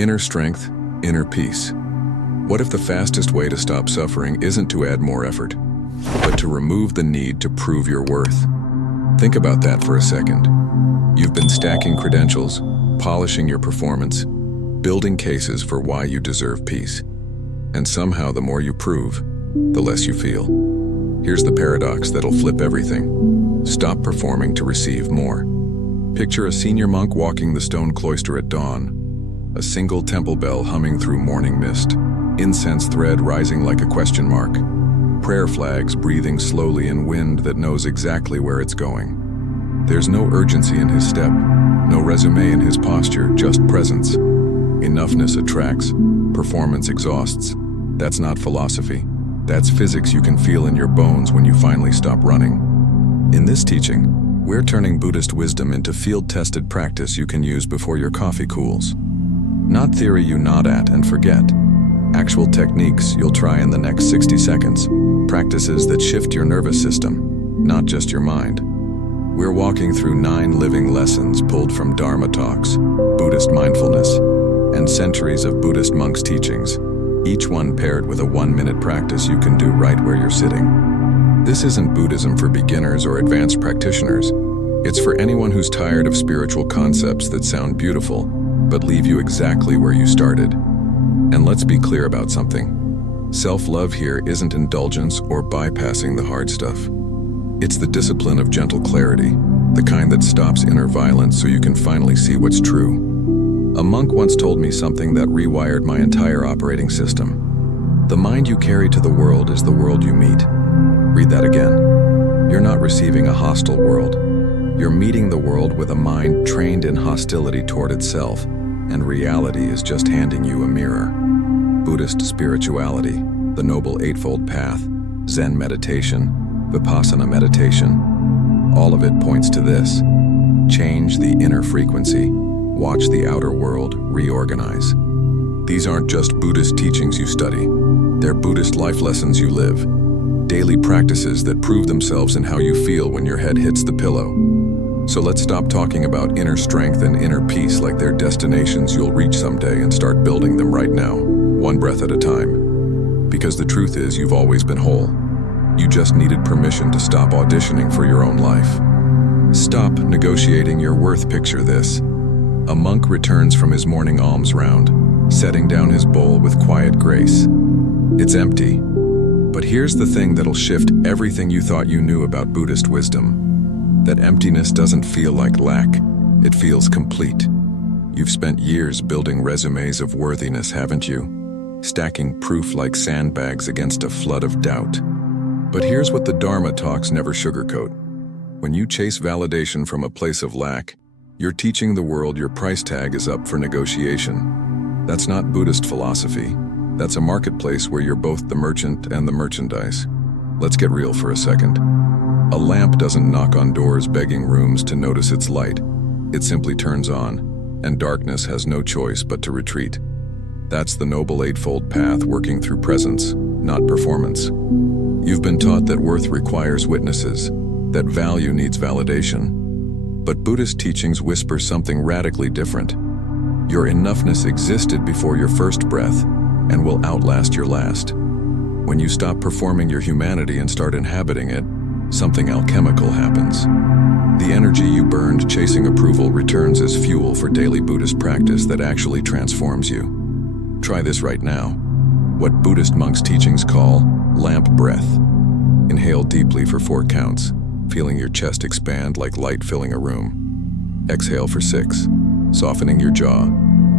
Inner strength, inner peace. What if the fastest way to stop suffering isn't to add more effort, but to remove the need to prove your worth? Think about that for a second. You've been stacking credentials, polishing your performance, building cases for why you deserve peace. And somehow the more you prove, the less you feel. Here's the paradox that'll flip everything. Stop performing to receive more. Picture a senior monk walking the stone cloister at dawn, a single temple bell humming through morning mist, incense thread rising like a question mark, prayer flags breathing slowly in wind that knows exactly where it's going. There's no urgency in his step, no resume in his posture, just presence. Enoughness attracts, performance exhausts. That's not philosophy. That's physics you can feel in your bones when you finally stop running. In this teaching, we're turning Buddhist wisdom into field-tested practice you can use before your coffee cools. Not theory you nod at and forget. Actual techniques you'll try in the next 60 seconds. Practices that shift your nervous system, not just your mind. We're walking through 9 living lessons pulled from Dharma talks, Buddhist mindfulness, and centuries of Buddhist monks' teachings, each one paired with a 1-minute practice you can do right where you're sitting. This isn't Buddhism for beginners or advanced practitioners. It's for anyone who's tired of spiritual concepts that sound beautiful, but leave you exactly where you started. And let's be clear about something. Self-love here isn't indulgence or bypassing the hard stuff. It's the discipline of gentle clarity, the kind that stops inner violence so you can finally see what's true. A monk once told me something that rewired my entire operating system. The mind you carry to the world is the world you meet. Read that again. You're not receiving a hostile world. You're meeting the world with a mind trained in hostility toward itself, and reality is just handing you a mirror. Buddhist spirituality, the Noble Eightfold Path, Zen meditation, Vipassana meditation, all of it points to this. Change the inner frequency, watch the outer world reorganize. These aren't just Buddhist teachings you study, they're Buddhist life lessons you live. Daily practices that prove themselves in how you feel when your head hits the pillow. So let's stop talking about inner strength and inner peace like they're destinations you'll reach someday and start building them right now, one breath at a time. Because the truth is, you've always been whole. You just needed permission to stop auditioning for your own life. Stop negotiating your worth. Picture this. A monk returns from his morning alms round, setting down his bowl with quiet grace. It's empty. But here's the thing that'll shift everything you thought you knew about Buddhist wisdom. That emptiness doesn't feel like lack, it feels complete. You've spent years building resumes of worthiness, haven't you? Stacking proof like sandbags against a flood of doubt. But here's what the Dharma talks never sugarcoat. When you chase validation from a place of lack, you're teaching the world your price tag is up for negotiation. That's not Buddhist philosophy. That's a marketplace where you're both the merchant and the merchandise. Let's get real for a second. A lamp doesn't knock on doors begging rooms to notice its light. It simply turns on, and darkness has no choice but to retreat. That's the Noble Eightfold Path working through presence, not performance. You've been taught that worth requires witnesses, that value needs validation. But Buddhist teachings whisper something radically different. Your enoughness existed before your first breath, and will outlast your last. When you stop performing your humanity and start inhabiting it, something alchemical happens. The energy you burned chasing approval returns as fuel for daily Buddhist practice that actually transforms you. Try this right now. What Buddhist monks' teachings call lamp breath. Inhale deeply for 4 counts, feeling your chest expand like light filling a room. Exhale for 6, softening your jaw,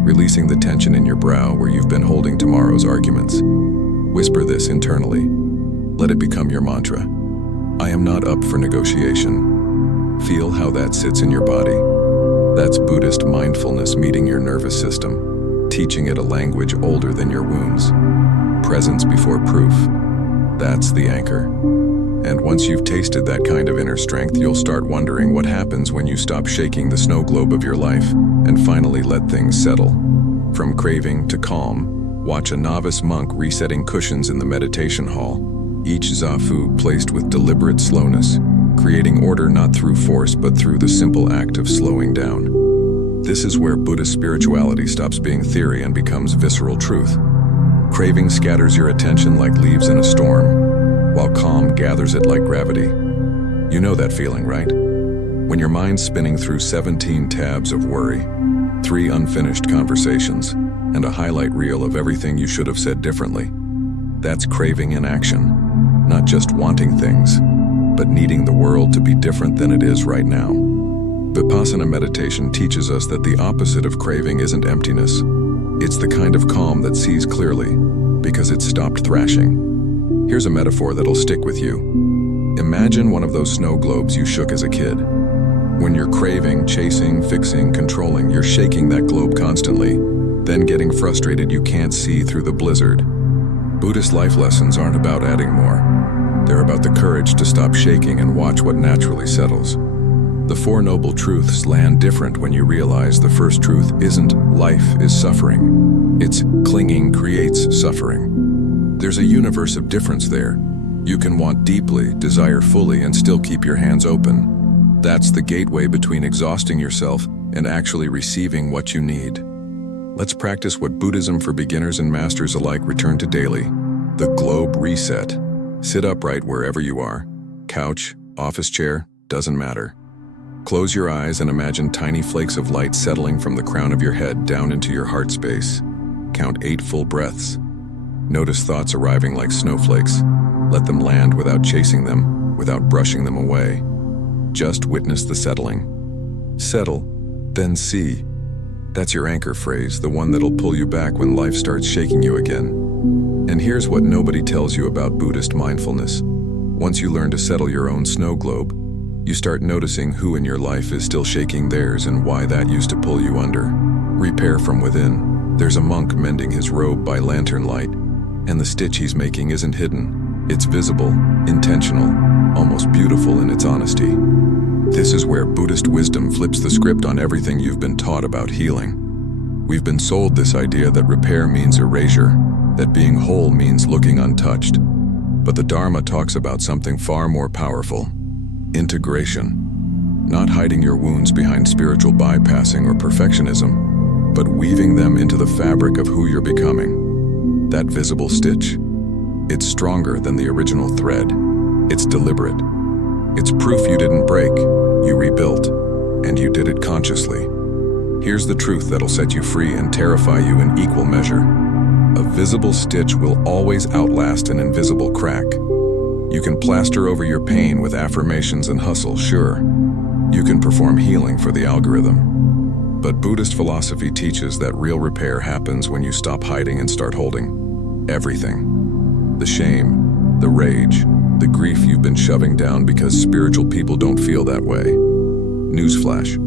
releasing the tension in your brow where you've been holding tomorrow's arguments. Whisper this internally. Let it become your mantra. I am not up for negotiation. Feel how that sits in your body. That's Buddhist mindfulness meeting your nervous system, teaching it a language older than your wounds. Presence before proof. That's the anchor. And once you've tasted that kind of inner strength, you'll start wondering what happens when you stop shaking the snow globe of your life and finally let things settle. From craving to calm, watch a novice monk resetting cushions in the meditation hall, each zafu placed with deliberate slowness, creating order not through force but through the simple act of slowing down. This is where Buddhist spirituality stops being theory and becomes visceral truth. Craving scatters your attention like leaves in a storm, while calm gathers it like gravity. You know that feeling, right? When your mind's spinning through 17 tabs of worry, 3 unfinished conversations, and a highlight reel of everything you should have said differently. That's craving in action. Not just wanting things, but needing the world to be different than it is right now. Vipassana meditation teaches us that the opposite of craving isn't emptiness. It's the kind of calm that sees clearly, because it's stopped thrashing. Here's a metaphor that'll stick with you. Imagine one of those snow globes you shook as a kid. When you're craving, chasing, fixing, controlling, you're shaking that globe constantly, then getting frustrated you can't see through the blizzard. Buddhist life lessons aren't about adding more. They're about the courage to stop shaking and watch what naturally settles. The 4 noble truths land different when you realize the first truth isn't life is suffering. It's clinging creates suffering. There's a universe of difference there. You can want deeply, desire fully, and still keep your hands open. That's the gateway between exhausting yourself and actually receiving what you need. Let's practice what Buddhism for beginners and masters alike return to daily: the globe reset. Sit upright wherever you are. Couch, office chair, doesn't matter. Close your eyes and imagine tiny flakes of light settling from the crown of your head down into your heart space. Count 8 full breaths. Notice thoughts arriving like snowflakes. Let them land without chasing them, without brushing them away. Just witness the settling. Settle, then see. That's your anchor phrase, the one that'll pull you back when life starts shaking you again. And here's what nobody tells you about Buddhist mindfulness. Once you learn to settle your own snow globe, you start noticing who in your life is still shaking theirs and why that used to pull you under. Repair from within. There's a monk mending his robe by lantern light, and the stitch he's making isn't hidden. It's visible, intentional, almost beautiful in its honesty. This is where Buddhist wisdom flips the script on everything you've been taught about healing. We've been sold this idea that repair means erasure, that being whole means looking untouched. But the Dharma talks about something far more powerful: integration. Not hiding your wounds behind spiritual bypassing or perfectionism, but weaving them into the fabric of who you're becoming. That visible stitch, it's stronger than the original thread. It's deliberate. It's proof you didn't break, you rebuilt, and you did it consciously. Here's the truth that'll set you free and terrify you in equal measure. A visible stitch will always outlast an invisible crack. You can plaster over your pain with affirmations and hustle, sure. You can perform healing for the algorithm. But Buddhist philosophy teaches that real repair happens when you stop hiding and start holding everything. The shame, the rage, the grief you've been shoving down because spiritual people don't feel that way. Newsflash: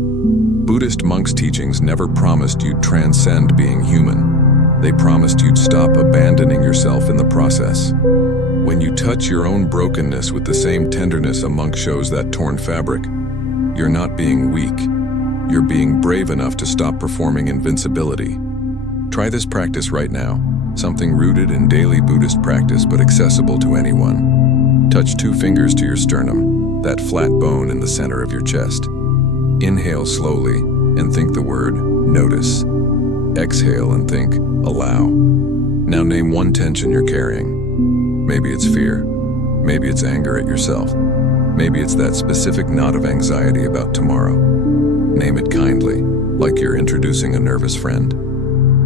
Buddhist monks' teachings never promised you'd transcend being human. They promised you'd stop abandoning yourself in the process. When you touch your own brokenness with the same tenderness a monk shows that torn fabric, you're not being weak. You're being brave enough to stop performing invincibility. Try this practice right now, something rooted in daily Buddhist practice but accessible to anyone. Touch 2 fingers to your sternum, that flat bone in the center of your chest. Inhale slowly and think the word notice. Exhale and think allow. Now name one tension you're carrying. Maybe it's fear. Maybe it's anger at yourself. Maybe it's that specific knot of anxiety about tomorrow. Name it kindly, like you're introducing a nervous friend.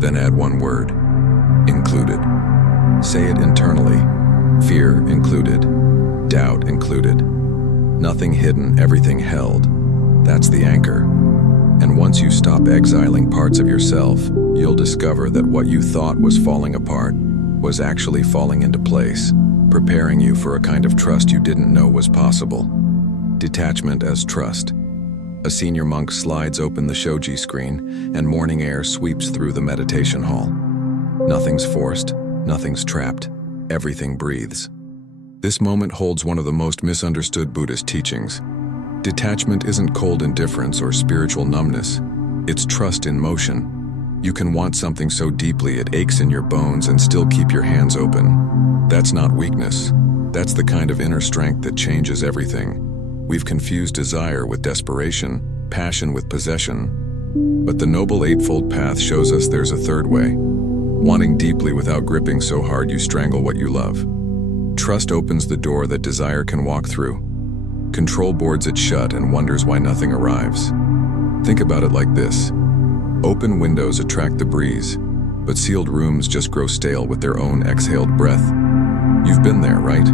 Then add one word: included. Say it internally. Fear included. Doubt included. Nothing hidden, everything held. That's the anchor. And once you stop exiling parts of yourself, you'll discover that what you thought was falling apart was actually falling into place, preparing you for a kind of trust you didn't know was possible. Detachment as trust. A senior monk slides open the shoji screen, and morning air sweeps through the meditation hall. Nothing's forced, nothing's trapped, everything breathes. This moment holds one of the most misunderstood Buddhist teachings. Detachment isn't cold indifference or spiritual numbness. It's trust in motion. You can want something so deeply it aches in your bones and still keep your hands open. That's not weakness. That's the kind of inner strength that changes everything. We've confused desire with desperation, passion with possession. But the Noble Eightfold Path shows us there's a third way. Wanting deeply without gripping so hard you strangle what you love. Trust opens the door that desire can walk through. Control boards it shut and wonders why nothing arrives. Think about it like this. Open windows attract the breeze, but sealed rooms just grow stale with their own exhaled breath. You've been there, right?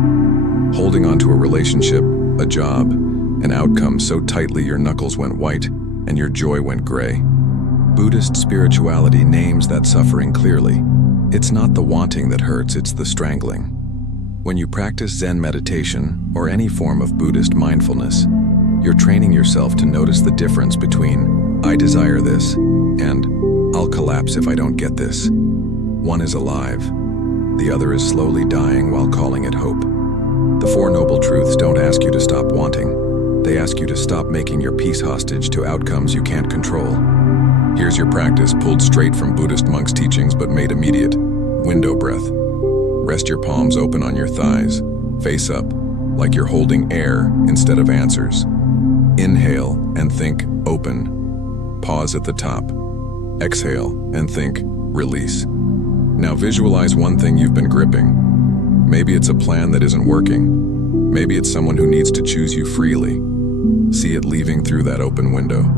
Holding onto a relationship, a job, an outcome so tightly your knuckles went white and your joy went gray. Buddhist spirituality names that suffering clearly. It's not the wanting that hurts, it's the strangling. When you practice Zen meditation or any form of Buddhist mindfulness, you're training yourself to notice the difference between I desire this and I'll collapse if I don't get this. One is alive, the other is slowly dying while calling it hope. The Four Noble Truths don't ask you to stop wanting. They ask you to stop making your peace hostage to outcomes you can't control. Here's your practice pulled straight from Buddhist monks' teachings but made immediate. Window breath. Rest your palms open on your thighs, face up, like you're holding air instead of answers. Inhale and think open. Pause at the top. Exhale and think release. Now visualize one thing you've been gripping. Maybe it's a plan that isn't working. Maybe it's someone who needs to choose you freely. See it leaving through that open window.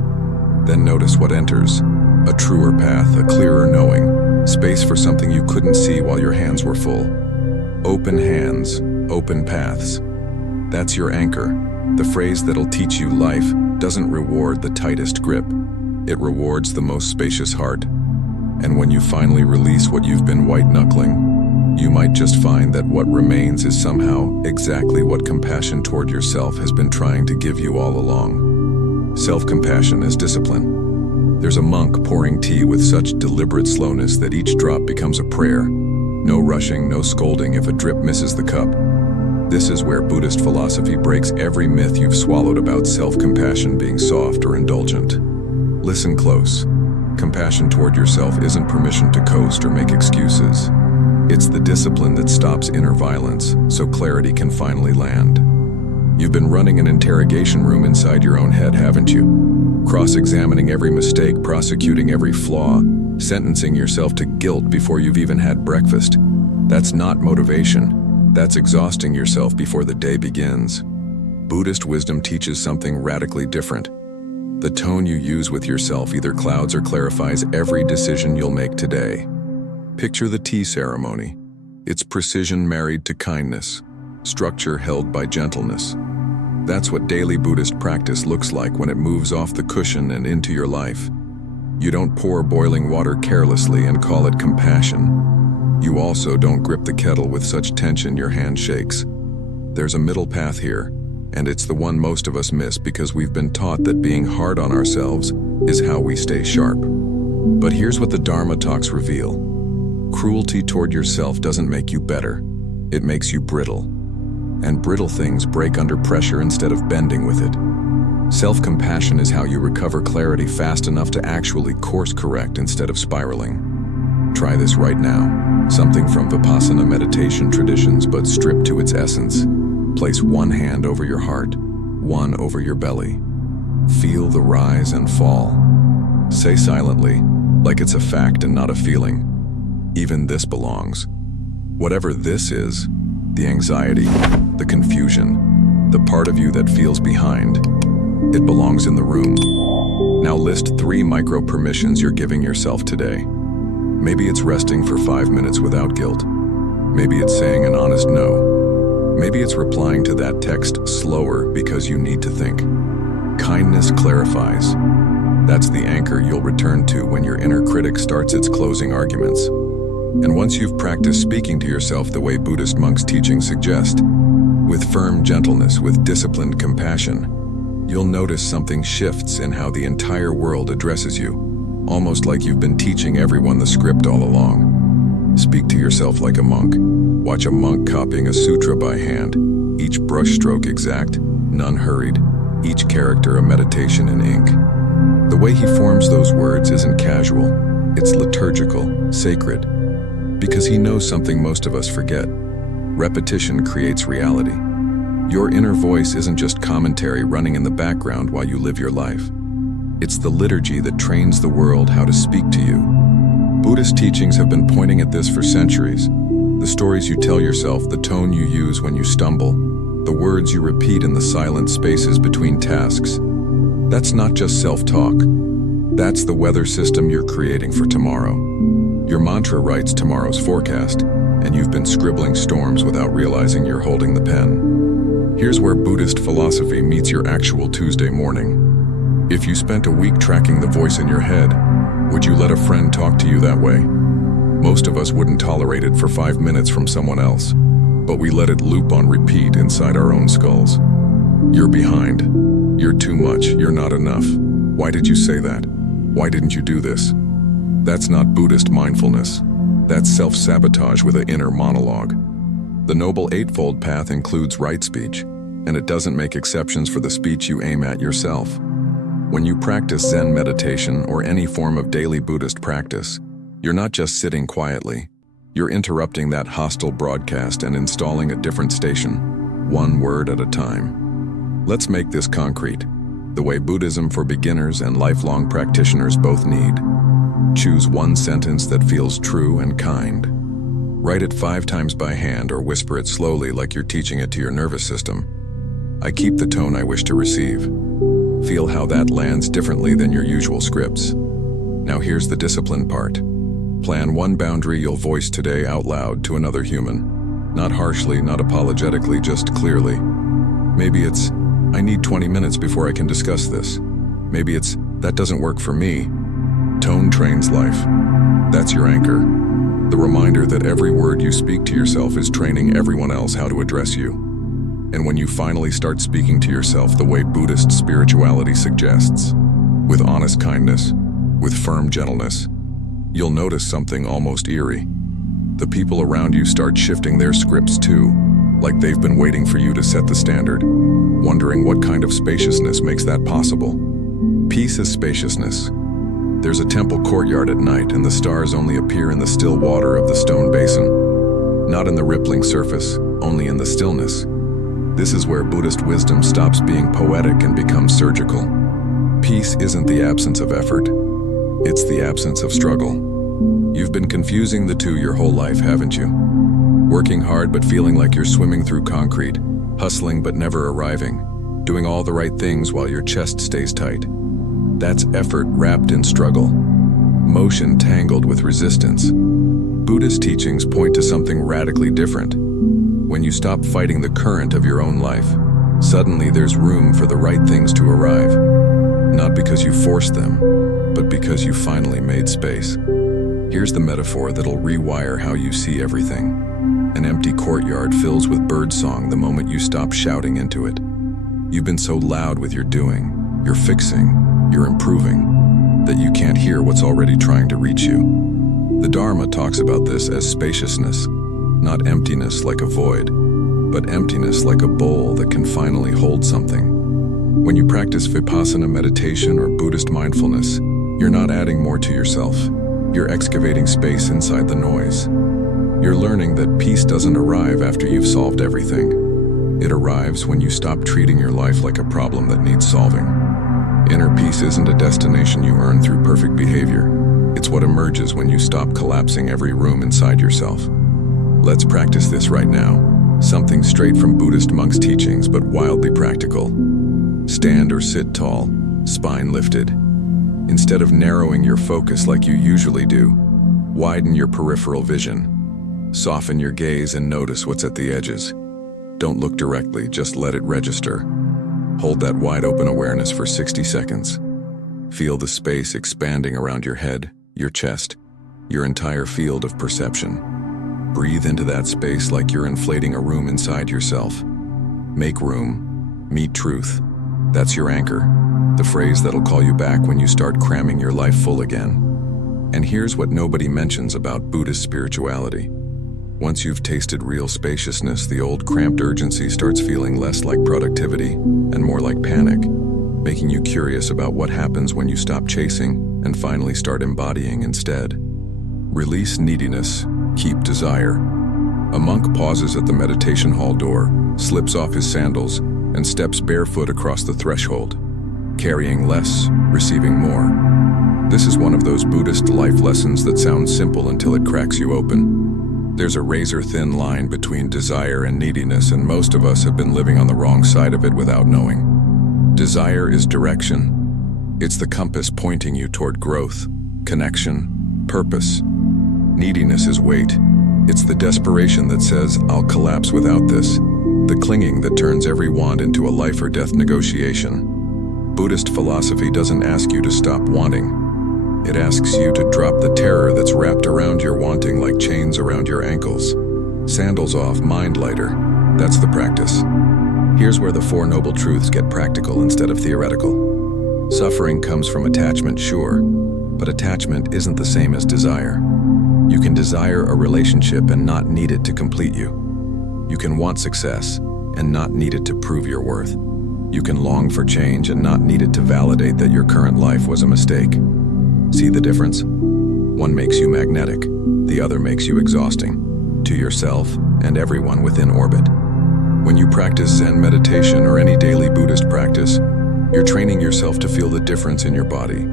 Then notice what enters. A truer path, a clearer knowing. Space for something you couldn't see while your hands were full. Open hands, open paths. That's your anchor. The phrase that'll teach you life doesn't reward the tightest grip. It rewards the most spacious heart. And when you finally release what you've been white-knuckling, you might just find that what remains is somehow exactly what compassion toward yourself has been trying to give you all along. Self-compassion as discipline. There's a monk pouring tea with such deliberate slowness that each drop becomes a prayer. No rushing, no scolding if a drip misses the cup. This is where Buddhist philosophy breaks every myth you've swallowed about self-compassion being soft or indulgent. Listen close. Compassion toward yourself isn't permission to coast or make excuses. It's the discipline that stops inner violence so clarity can finally land. You've been running an interrogation room inside your own head, haven't you? Cross-examining every mistake, prosecuting every flaw, sentencing yourself to guilt before you've even had breakfast. That's not motivation. That's exhausting yourself before the day begins. Buddhist wisdom teaches something radically different. The tone you use with yourself either clouds or clarifies every decision you'll make today. Picture the tea ceremony. It's precision married to kindness, structure held by gentleness. That's what daily Buddhist practice looks like when it moves off the cushion and into your life. You don't pour boiling water carelessly and call it compassion. You also don't grip the kettle with such tension your hand shakes. There's a middle path here, and it's the one most of us miss because we've been taught that being hard on ourselves is how we stay sharp. But here's what the Dharma talks reveal. Cruelty toward yourself doesn't make you better. It makes you brittle. And brittle things break under pressure instead of bending with it. Self-compassion is how you recover clarity fast enough to actually course correct instead of spiraling. Try this right now. Something from Vipassana meditation traditions, but stripped to its essence. Place one hand over your heart, one over your belly. Feel the rise and fall. Say silently, like it's a fact and not a feeling. Even this belongs. Whatever this is, the anxiety, the confusion, the part of you that feels behind, it belongs in the room. Now list 3 micro-permissions you're giving yourself today. Maybe it's resting for 5 minutes without guilt. Maybe it's saying an honest no. Maybe it's replying to that text slower because you need to think. Kindness clarifies. That's the anchor you'll return to when your inner critic starts its closing arguments. And once you've practiced speaking to yourself the way Buddhist monks' teachings suggest, with firm gentleness, with disciplined compassion, you'll notice something shifts in how the entire world addresses you, almost like you've been teaching everyone the script all along. Speak to yourself like a monk. Watch a monk copying a sutra by hand, each brushstroke exact, none hurried, each character a meditation in ink. The way he forms those words isn't casual, it's liturgical, sacred, because he knows something most of us forget. Repetition creates reality. Your inner voice isn't just commentary running in the background while you live your life. It's the liturgy that trains the world how to speak to you. Buddhist teachings have been pointing at this for centuries. The stories you tell yourself, the tone you use when you stumble, the words you repeat in the silent spaces between tasks. That's not just self-talk. That's the weather system you're creating for tomorrow. Your mantra writes tomorrow's forecast, and you've been scribbling storms without realizing you're holding the pen. Here's where Buddhist philosophy meets your actual Tuesday morning. If you spent a week tracking the voice in your head, would you let a friend talk to you that way? Most of us wouldn't tolerate it for 5 minutes from someone else, but we let it loop on repeat inside our own skulls. You're behind. You're too much. You're not enough. Why did you say that? Why didn't you do this? That's not Buddhist mindfulness. That's self-sabotage with an inner monologue. The Noble Eightfold Path includes right speech, and it doesn't make exceptions for the speech you aim at yourself. When you practice Zen meditation or any form of daily Buddhist practice, you're not just sitting quietly. You're interrupting that hostile broadcast and installing a different station, one word at a time. Let's make this concrete, the way Buddhism for beginners and lifelong practitioners both need. Choose one sentence that feels true and kind. Write it 5 times by hand or whisper it slowly like you're teaching it to your nervous system. I keep the tone I wish to receive. Feel how that lands differently than your usual scripts. Now here's the discipline part. Plan one boundary you'll voice today out loud to another human. Not harshly, not apologetically, just clearly. Maybe it's, I need 20 minutes before I can discuss this. Maybe it's, that doesn't work for me. Tone trains life. That's your anchor. The reminder that every word you speak to yourself is training everyone else how to address you. And when you finally start speaking to yourself the way Buddhist spirituality suggests, with honest kindness, with firm gentleness, you'll notice something almost eerie. The people around you start shifting their scripts too, like they've been waiting for you to set the standard, wondering what kind of spaciousness makes that possible. Peace is spaciousness. There's a temple courtyard at night, and the stars only appear in the still water of the stone basin. Not in the rippling surface, only in the stillness. This is where Buddhist wisdom stops being poetic and becomes surgical. Peace isn't the absence of effort. It's the absence of struggle. You've been confusing the two your whole life, haven't you? Working hard but feeling like you're swimming through concrete, hustling but never arriving, doing all the right things while your chest stays tight. That's effort wrapped in struggle, motion tangled with resistance. Buddhist teachings point to something radically different. When you stop fighting the current of your own life, suddenly there's room for the right things to arrive. Not because you forced them, but because you finally made space. Here's the metaphor that'll rewire how you see everything. An empty courtyard fills with birdsong the moment you stop shouting into it. You've been so loud with your doing, your fixing, your improving, that you can't hear what's already trying to reach you. The Dharma talks about this as spaciousness. Not emptiness like a void, but emptiness like a bowl that can finally hold something. When you practice Vipassana meditation or Buddhist mindfulness, you're not adding more to yourself. You're excavating space inside the noise. You're learning that peace doesn't arrive after you've solved everything. It arrives when you stop treating your life like a problem that needs solving. Inner peace isn't a destination you earn through perfect behavior. It's what emerges when you stop collapsing every room inside yourself. Let's practice this right now. Something straight from Buddhist monks' teachings, but wildly practical. Stand or sit tall, spine lifted. Instead of narrowing your focus like you usually do, widen your peripheral vision. Soften your gaze and notice what's at the edges. Don't look directly, just let it register. Hold that wide open awareness for 60 seconds. Feel the space expanding around your head, your chest, your entire field of perception. Breathe into that space like you're inflating a room inside yourself. Make room. Meet truth. That's your anchor, the phrase that'll call you back when you start cramming your life full again. And here's what nobody mentions about Buddhist spirituality. Once you've tasted real spaciousness, the old cramped urgency starts feeling less like productivity and more like panic, making you curious about what happens when you stop chasing and finally start embodying instead. Release neediness. Keep desire. A monk pauses at the meditation hall door, slips off his sandals, and steps barefoot across the threshold. carrying less, receiving more. This is one of those Buddhist life lessons that sounds simple until it cracks you open. There's a razor-thin line between desire and neediness, and most of us have been living on the wrong side of it without knowing. Desire is direction. It's the compass pointing you toward growth, connection, purpose. Neediness is weight. It's the desperation that says, "I'll collapse without this." The clinging that turns every want into a life or death negotiation. Buddhist philosophy doesn't ask you to stop wanting. It asks you to drop the terror that's wrapped around your wanting like chains around your ankles. Sandals off, mind lighter. That's the practice. Here's where the Four Noble Truths get practical instead of theoretical. Suffering comes from attachment, sure, but attachment isn't the same as desire. You can desire a relationship and not need it to complete you. You can want success and not need it to prove your worth. You can long for change and not need it to validate that your current life was a mistake. See the difference? One makes you magnetic, the other makes you exhausting, to yourself and everyone within orbit. When you practice Zen meditation or any daily Buddhist practice, you're training yourself to feel the difference in your body.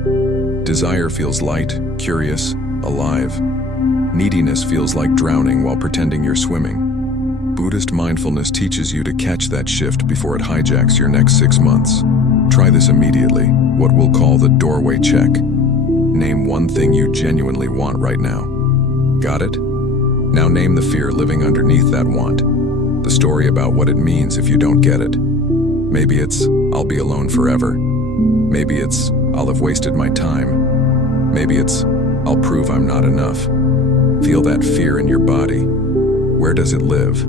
Desire feels light, curious, alive. Neediness feels like drowning while pretending you're swimming. Buddhist mindfulness teaches you to catch that shift before it hijacks your next 6 months. Try this immediately, what we'll call the doorway check. Name one thing you genuinely want right now. Got it? Now name the fear living underneath that want. The story about what it means if you don't get it. Maybe it's, "I'll be alone forever." Maybe it's, "I'll have wasted my time." Maybe it's, "I'll prove I'm not enough." Feel that fear in your body. Where does it live?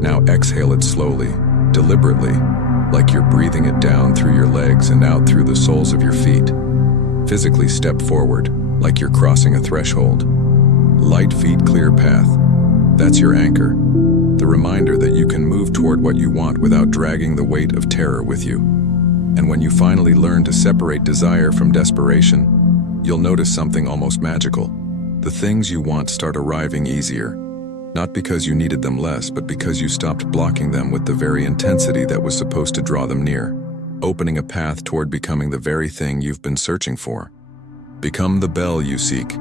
Now exhale it slowly, deliberately, like you're breathing it down through your legs and out through the soles of your feet. Physically step forward, like you're crossing a threshold. Light feet, clear path. That's your anchor. The reminder that you can move toward what you want without dragging the weight of terror with you. And when you finally learn to separate desire from desperation, you'll notice something almost magical. The things you want start arriving easier. Not because you needed them less, but because you stopped blocking them with the very intensity that was supposed to draw them near, opening a path toward becoming the very thing you've been searching for. Become the bell you seek.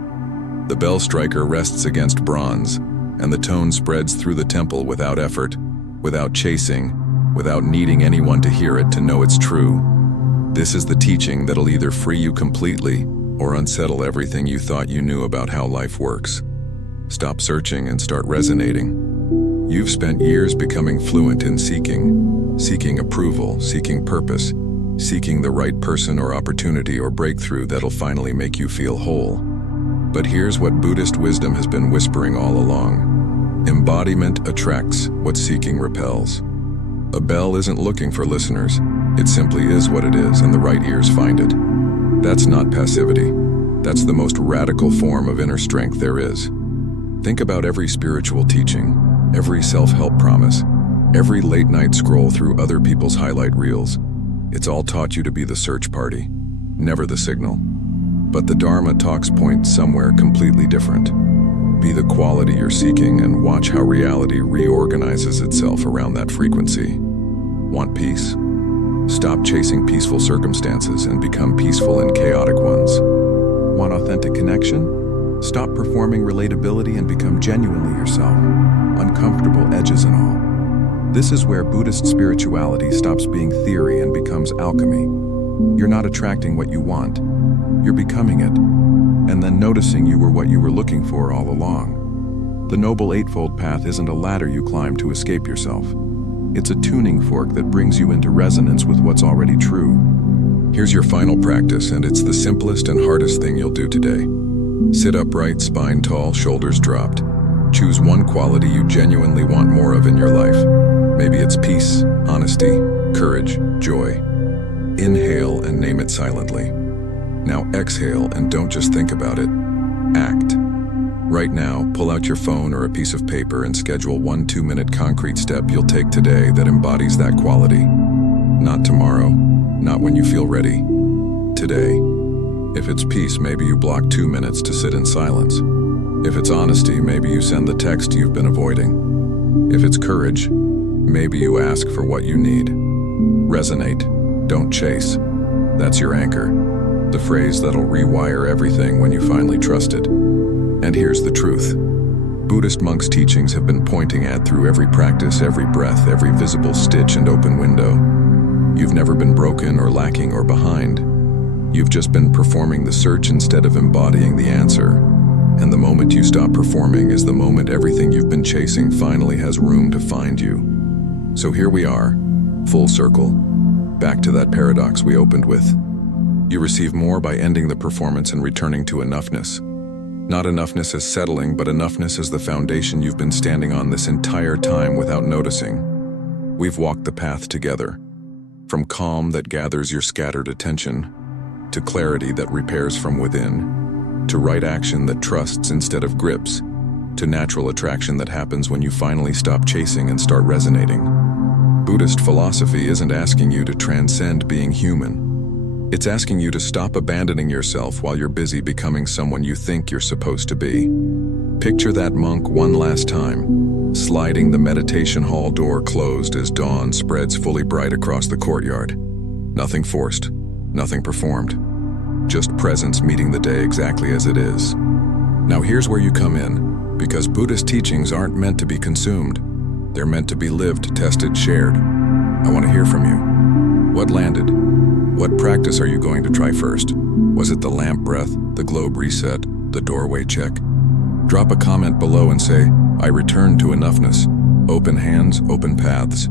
The bell striker rests against bronze, and the tone spreads through the temple without effort, without chasing, without needing anyone to hear it to know it's true. This is the teaching that'll either free you completely or unsettle everything you thought you knew about how life works. Stop searching and start resonating. You've spent years becoming fluent in seeking approval, seeking purpose, seeking the right person or opportunity or breakthrough that'll finally make you feel whole. But here's what Buddhist wisdom has been whispering all along. Embodiment attracts what seeking repels. A bell isn't looking for listeners. It simply is what it is, and the right ears find it. That's not passivity. That's the most radical form of inner strength there is. Think about every spiritual teaching, every self-help promise, every late-night scroll through other people's highlight reels. It's all taught you to be the search party, never the signal. But the Dharma talks point somewhere completely different. Be the quality you're seeking and watch how reality reorganizes itself around that frequency. Want peace? Stop chasing peaceful circumstances and become peaceful in chaotic ones. Want authentic connection? Stop performing relatability and become genuinely yourself, uncomfortable edges and all. This is where Buddhist spirituality stops being theory and becomes alchemy. You're not attracting what you want, you're becoming it, and then noticing you were what you were looking for all along. The Noble Eightfold Path isn't a ladder you climb to escape yourself. It's a tuning fork that brings you into resonance with what's already true. Here's your final practice, and it's the simplest and hardest thing you'll do today. Sit upright, spine tall, shoulders dropped. Choose one quality you genuinely want more of in your life. Maybe it's peace, honesty, courage, joy. Inhale and name it silently. Now exhale and don't just think about it. Act. Right now, pull out your phone or a piece of paper and schedule one 2-minute concrete step you'll take today that embodies that quality. Not tomorrow, not when you feel ready. Today. If it's peace, maybe you block 2 minutes to sit in silence. If it's honesty, maybe you send the text you've been avoiding. If it's courage, maybe you ask for what you need. Resonate, don't chase. That's your anchor, the phrase that'll rewire everything when you finally trust it. And here's the truth. Buddhist monks' teachings have been pointing at through every practice, every breath, every visible stitch and open window. You've never been broken or lacking or behind. You've just been performing the search instead of embodying the answer. And the moment you stop performing is the moment everything you've been chasing finally has room to find you. So here we are, full circle, back to that paradox we opened with. You receive more by ending the performance and returning to enoughness. Not enoughness as settling, but enoughness as the foundation you've been standing on this entire time without noticing. We've walked the path together, from calm that gathers your scattered attention, to clarity that repairs from within, to right action that trusts instead of grips, to natural attraction that happens when you finally stop chasing and start resonating. Buddhist philosophy isn't asking you to transcend being human. It's asking you to stop abandoning yourself while you're busy becoming someone you think you're supposed to be. Picture that monk one last time, sliding the meditation hall door closed as dawn spreads fully bright across the courtyard. Nothing forced, nothing performed. Just presence meeting the day exactly as it is. Now here's where you come in, because Buddhist teachings aren't meant to be consumed. They're meant to be lived, tested, shared. I want to hear from you. What landed? What practice are you going to try first? Was it the lamp breath, the globe reset, the doorway check? Drop a comment below and say, I return to enoughness. Open hands, open paths.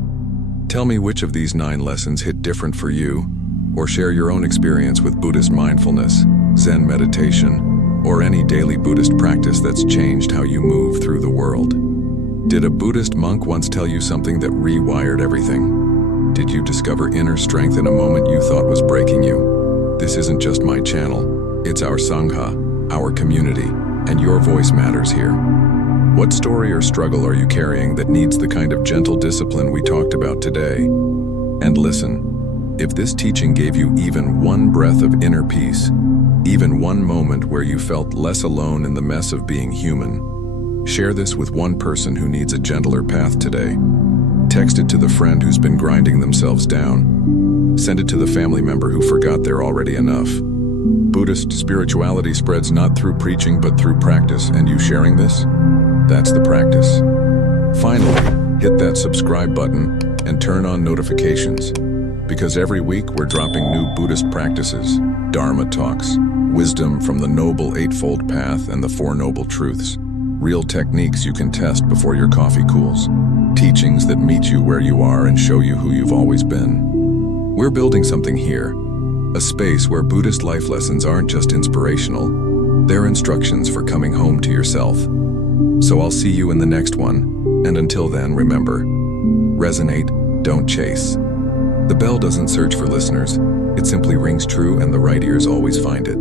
Tell me which of these 9 lessons hit different for you, or share your own experience with Buddhist mindfulness, Zen meditation, or any daily Buddhist practice that's changed how you move through the world. Did a Buddhist monk once tell you something that rewired everything? Did you discover inner strength in a moment you thought was breaking you? This isn't just my channel, it's our Sangha, our community, and your voice matters here. What story or struggle are you carrying that needs the kind of gentle discipline we talked about today? And listen, if this teaching gave you even one breath of inner peace, even one moment where you felt less alone in the mess of being human, share this with one person who needs a gentler path today. Text it to the friend who's been grinding themselves down. Send it to the family member who forgot they're already enough. Buddhist spirituality spreads not through preaching but through practice, and you sharing this? That's the practice. Finally, hit that subscribe button and turn on notifications. Because every week we're dropping new Buddhist practices, Dharma talks, wisdom from the Noble Eightfold Path and the Four Noble Truths, real techniques you can test before your coffee cools, teachings that meet you where you are and show you who you've always been. We're building something here, a space where Buddhist life lessons aren't just inspirational, they're instructions for coming home to yourself. So I'll see you in the next one, and until then, remember, resonate, don't chase. The bell doesn't search for listeners, it simply rings true and the right ears always find it.